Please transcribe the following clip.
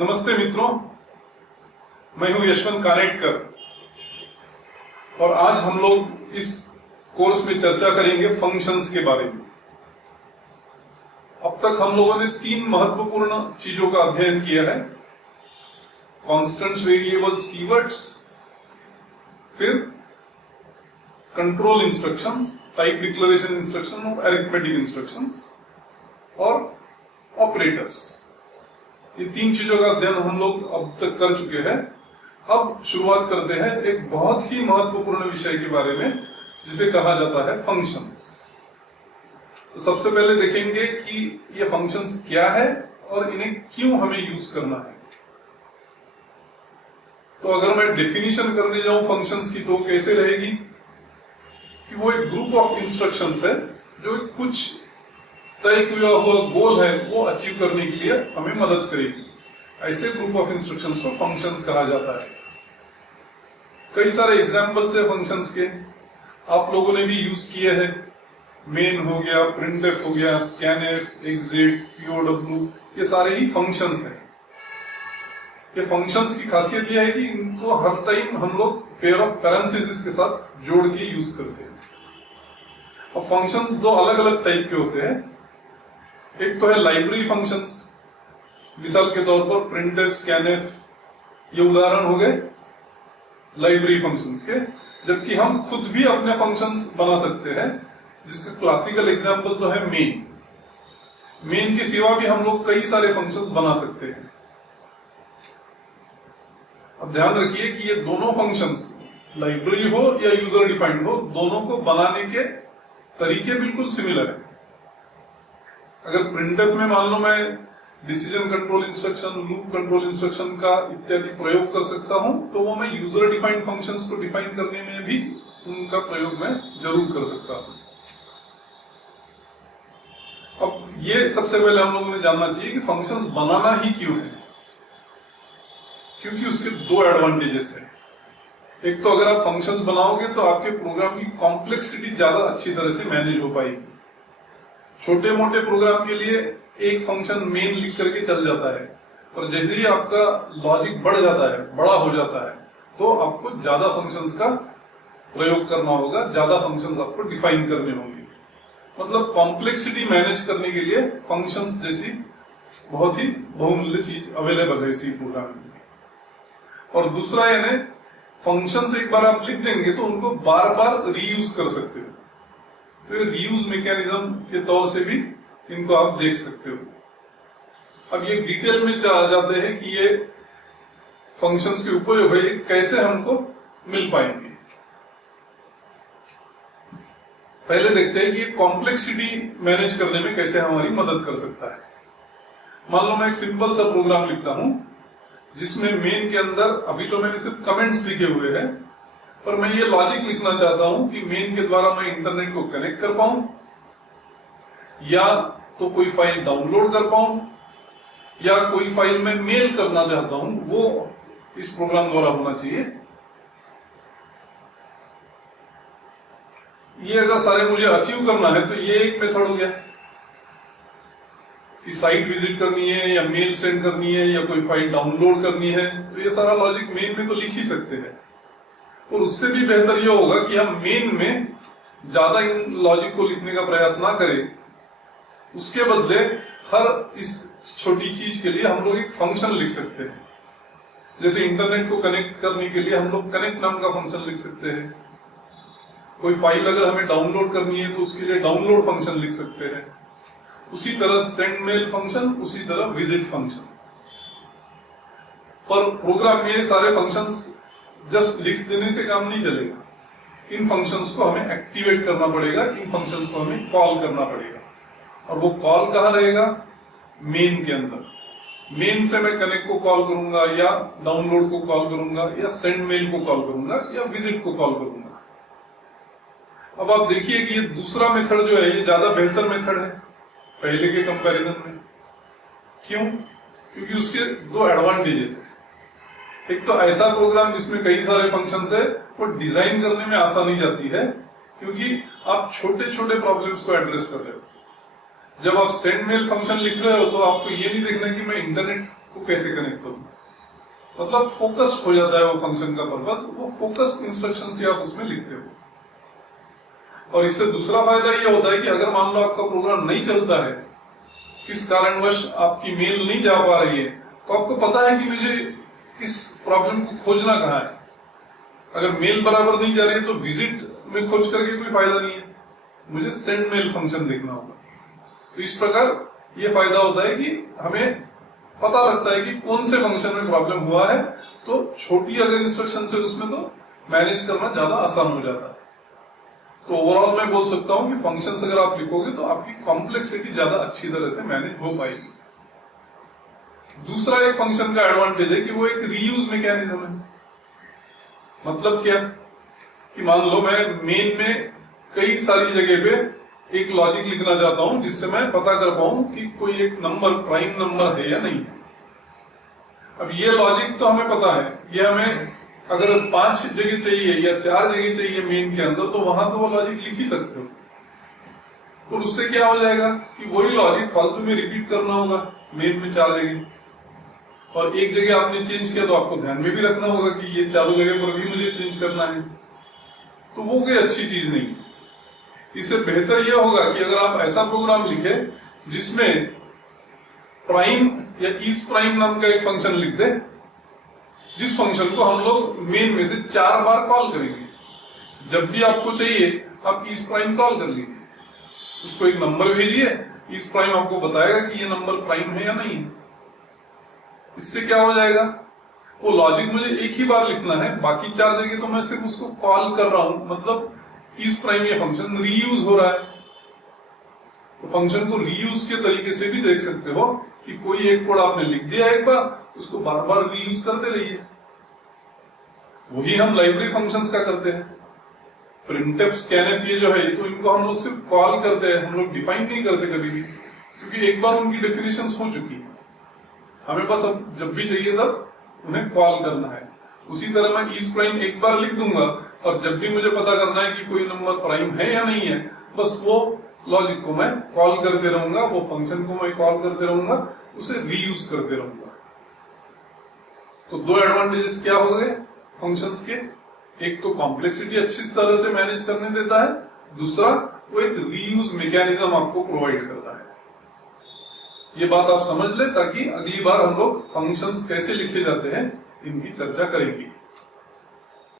नमस्ते मित्रों, मैं हूं यशवंत कानेटकर और आज हम लोग इस कोर्स में चर्चा करेंगे फंक्शंस के बारे में। अब तक हम लोगों ने तीन महत्वपूर्ण चीजों का अध्ययन किया है, कॉन्स्टेंट्स, वेरिएबल्स, कीवर्ड्स, फिर control instructions, type declaration instruction और अरिथमेटिक इंस्ट्रक्शंस और ऑपरेटर्स। ये तीन चीजों का अध्ययन हम लोग अब तक कर चुके हैं। अब शुरुआत करते हैं एक बहुत ही महत्वपूर्ण विषय के बारे में जिसे कहा जाता है फंक्शंस। तो सबसे पहले देखेंगे कि ये फंक्शंस क्या है और इन्हें क्यों हमें यूज करना है। तो अगर मैं डेफिनेशन करने जाऊं फंक्शंस की तो कैसे रहेगी कि वो एक ग्रुप ऑफ इंस्ट्रक्शंस है जो कुछ तय किया हुआ गोल है वो अचीव करने के लिए हमें मदद करेगी। ऐसे ग्रुप ऑफ इंस्ट्रक्शंस को फंक्शंस कहा जाता है। कई सारे एग्जांपल्स है फंक्शंस के, आप लोगों ने भी यूज किए हैं। मेन हो गया, प्रिंटफ हो गया, स्कैनफ, एग्जिट, पीओडब्ल्यू, ये सारे ही फंक्शंस हैं। ये फंक्शंस की खासियत यह है कि इनको हर टाइम हम लोग पेयर ऑफ पैरेंथेसिस के साथ जोड़ के यूज करते हैं। अब फंक्शंस दो अलग अलग टाइप के होते हैं। एक तो है लाइब्रेरी फंक्शंस, मिसाल के तौर पर प्रिंटफ, स्कैनफ, ये उदाहरण हो गए लाइब्रेरी फंक्शंस के। जबकि हम खुद भी अपने फंक्शंस बना सकते हैं, जिसका क्लासिकल एग्जांपल तो है मेन। मेन के सिवा भी हम लोग कई सारे फंक्शंस बना सकते हैं। अब ध्यान रखिए कि ये दोनों फंक्शंस, लाइब्रेरी हो या यूजर डिफाइंड हो, दोनों को बनाने के तरीके बिल्कुल सिमिलर है। अगर प्रिंटफ में मान लो मैं decision control instruction, loop control instruction का इत्यादि प्रयोग कर सकता हूं, तो वो मैं यूजर डिफाइंड फंक्शंस को डिफाइन करने में भी उनका प्रयोग मैं जरूर कर सकता हूं। अब ये सबसे पहले हम लोगों ने जानना चाहिए कि फंक्शंस बनाना ही क्यों है, क्योंकि उसके दो एडवांटेजेस है। एक तो अगर आप फंक्शंस बनाओगे तो आपके प्रोग्राम की कॉम्प्लेक्सिटी ज्यादा अच्छी तरह से मैनेज हो पाएगी। छोटे मोटे प्रोग्राम के लिए एक फंक्शन मेन लिख करके चल जाता है, पर जैसे ही आपका लॉजिक बढ़ जाता है, बड़ा हो जाता है, तो आपको ज्यादा फंक्शंस का प्रयोग करना होगा, ज्यादा फंक्शंस आपको डिफाइन करने होंगे। मतलब कॉम्प्लेक्सिटी मैनेज करने के लिए फंक्शंस जैसी बहुत ही बहुमूल्य चीज अवेलेबल है इसी प्रोग्राम में। और दूसरा यानी फंक्शंस एक बार आप लिख देंगे तो उनको बार बार रीयूज कर सकते हो। तो ये रीयूज मैकेनिज्म के तौर से भी इनको आप देख सकते हो। अब ये डिटेल में जाते हैं कि ये फंक्शंस के उपयोग है कैसे हमको मिल पाएंगे। पहले देखते हैं कि ये कॉम्प्लेक्सिटी मैनेज करने में कैसे हमारी मदद कर सकता है। मान लो मैं एक सिंपल सा प्रोग्राम लिखता हूं जिसमें मेन के अंदर अभी तो मैंने सिर्फ कमेंट्स लिखे हुए हैं, पर मैं ये लॉजिक लिखना चाहता हूं कि मेन के द्वारा मैं इंटरनेट को कनेक्ट कर पाऊं, या तो कोई फाइल डाउनलोड कर पाऊं, या कोई फाइल मैं मेल करना चाहता हूं, वो इस प्रोग्राम द्वारा होना चाहिए। ये अगर सारे मुझे अचीव करना है तो ये एक मेथड हो गया कि साइट विजिट करनी है या मेल सेंड करनी है या कोई फाइल डाउनलोड करनी है, तो ये सारा लॉजिक मेन में तो लिख ही सकते हैं। और उससे भी बेहतर ये होगा कि हम मेन में ज्यादा इन लॉजिक को लिखने का प्रयास ना करें, उसके बदले हर इस छोटी चीज के लिए हम लोग एक फंक्शन लिख सकते हैं। जैसे इंटरनेट को कनेक्ट करने के लिए हम लोग कनेक्ट नाम का फंक्शन लिख सकते हैं। कोई फाइल अगर हमें डाउनलोड करनी है तो उसके लिए डाउनलोड फंक्शन लिख सकते हैं। उसी तरह सेंड मेल फंक्शन, उसी तरह विजिट फंक्शन। पर प्रोग्राम में ये सारे फंक्शंस जस्ट लिख देने से काम नहीं चलेगा। इन फंक्शंस को हमें एक्टिवेट करना पड़ेगा, इन फंक्शंस को हमें कॉल करना पड़ेगा। और वो कॉल कहाँ रहेगा? मेन के अंदर। मेन से मैं कनेक्ट को कॉल करूंगा, या डाउनलोड को कॉल करूंगा, या सेंड मेल को कॉल करूंगा, या विजिट को कॉल करूंगा। अब आप देखिए कि ये दूसरा मेथड जो है ये ज्यादा बेहतर मेथड है पहले के कंपैरिजन में। क्यों? क्योंकि उसके दो एडवांटेजेस है। एक तो ऐसा प्रोग्राम जिसमें कई सारे फंक्शंस है, वो डिजाइन करने में आसानी जाती है, क्योंकि आप छोटे छोटे प्रॉब्लम्स को एड्रेस कर रहे हो। जब आप सेंड मेल फंक्शन लिख रहे हो तो आपको ये नहीं देखना कि मैं इंटरनेट को कैसे कनेक्ट करूं, मतलब फोकस्ड हो जाता है वो फंक्शन का पर्पस, वो फोकस्ड इंस्ट्रक्शन से आप उसमें लिखते हो। और इससे दूसरा फायदा ये होता है कि अगर मान लो आपका प्रोग्राम नहीं चलता है, किस कारणवश आपकी मेल नहीं जा पा रही है, तो आपको पता है कि मुझे इस प्रॉब्लम को खोजना कहाँ है। अगर मेल बराबर नहीं जा रही है तो विजिट में खोज करके कोई फायदा नहीं है, मुझे सेंड मेल फंक्शन देखना होगा। तो इस प्रकार ये फायदा होता है कि हमें पता लगता है कि कौन से फंक्शन में प्रॉब्लम हुआ है, तो छोटी अगर इंस्ट्रक्शन है उसमें तो मैनेज करना ज्यादा आसान हो जाता है। तो ओवरऑल मैं बोल सकता हूं कि फंक्शंस अगर आप लिखोगे तो आपकी कॉम्प्लेक्सिटी ज्यादा अच्छी तरह से मैनेज हो पाएगी। दूसरा एक फंक्शन का एडवांटेज है कि वो एक रीयूज मैकेनिज्म है। मतलब क्या कि मान लो मैं मेन में कई सारी जगह पे एक लॉजिक लिखना चाहता हूं जिससे मैं पता कर पाऊं कि कोई एक नंबर प्राइम नंबर है या नहीं है। अब ये लॉजिक तो हमें पता है, ये हमें अगर 5 जगह चाहिए या 4 जगह चाहिए मेन के अंदर, तो वहां तो वो लॉजिक लिख ही सकते हो। और उससे क्या हो जाएगा कि वही लॉजिक फालतू में रिपीट करना होगा मेन में 4 जगह, और एक जगह आपने चेंज किया तो आपको ध्यान में भी रखना होगा कि ये चारों जगह पर भी मुझे चेंज करना है। तो वो कोई अच्छी चीज नहीं। इससे बेहतर यह होगा कि अगर आप ऐसा प्रोग्राम लिखे जिसमें प्राइम या इज प्राइम नाम का एक फंक्शन लिख दे, जिस फंक्शन को हम लोग मेन में से 4 बार कॉल करेंगे। जब भी आपको चाहिए आप इज प्राइम कॉल कर लीजिए, उसको एक नंबर भेजिए, इज प्राइम आपको बताएगा कि ये नंबर प्राइम है या नहीं है। इससे क्या हो जाएगा, वो लॉजिक मुझे एक ही बार लिखना है, बाकी 4 जगह तो मैं सिर्फ उसको कॉल कर रहा हूं, मतलब इस प्राइम ये फंक्शन रीयूज हो रहा है। तो फंक्शन को रीयूज के तरीके से भी देख सकते हो कि कोई एक कोड आपने लिख दिया एक बार, उसको बार बार रीयूज करते रहिए। वही हम लाइब्रेरी फंक्शंस का करते हैं। प्रिंटफ, स्कैनफ ये जो है, ये तो इनको हम लोग सिर्फ कॉल करते हैं, हम लोग डिफाइन नहीं करते कभी भी, क्योंकि एक बार उनकी डेफिनेशन हो चुकी है। हमें बस अब जब भी चाहिए तब उन्हें कॉल करना है। उसी तरह मैं इज प्राइम एक बार लिख दूंगा, और जब भी मुझे पता करना है कि कोई नंबर प्राइम है या नहीं है, बस वो लॉजिक को मैं कॉल करते रहूंगा, वो फंक्शन को मैं कॉल करते रहूंगा, उसे रीयूज करते रहूंगा। तो 2 एडवांटेजेस क्या हो गए फंक्शंस के, एक तो कॉम्प्लेक्सिटी अच्छी तरह से मैनेज करने देता है, दूसरा वो एक रीयूज मैकेनिज्म आपको प्रोवाइड करता है। ये बात आप समझ ले, ताकि अगली बार हम लोग फंक्शंस कैसे लिखे जाते हैं इनकी चर्चा करेंगे।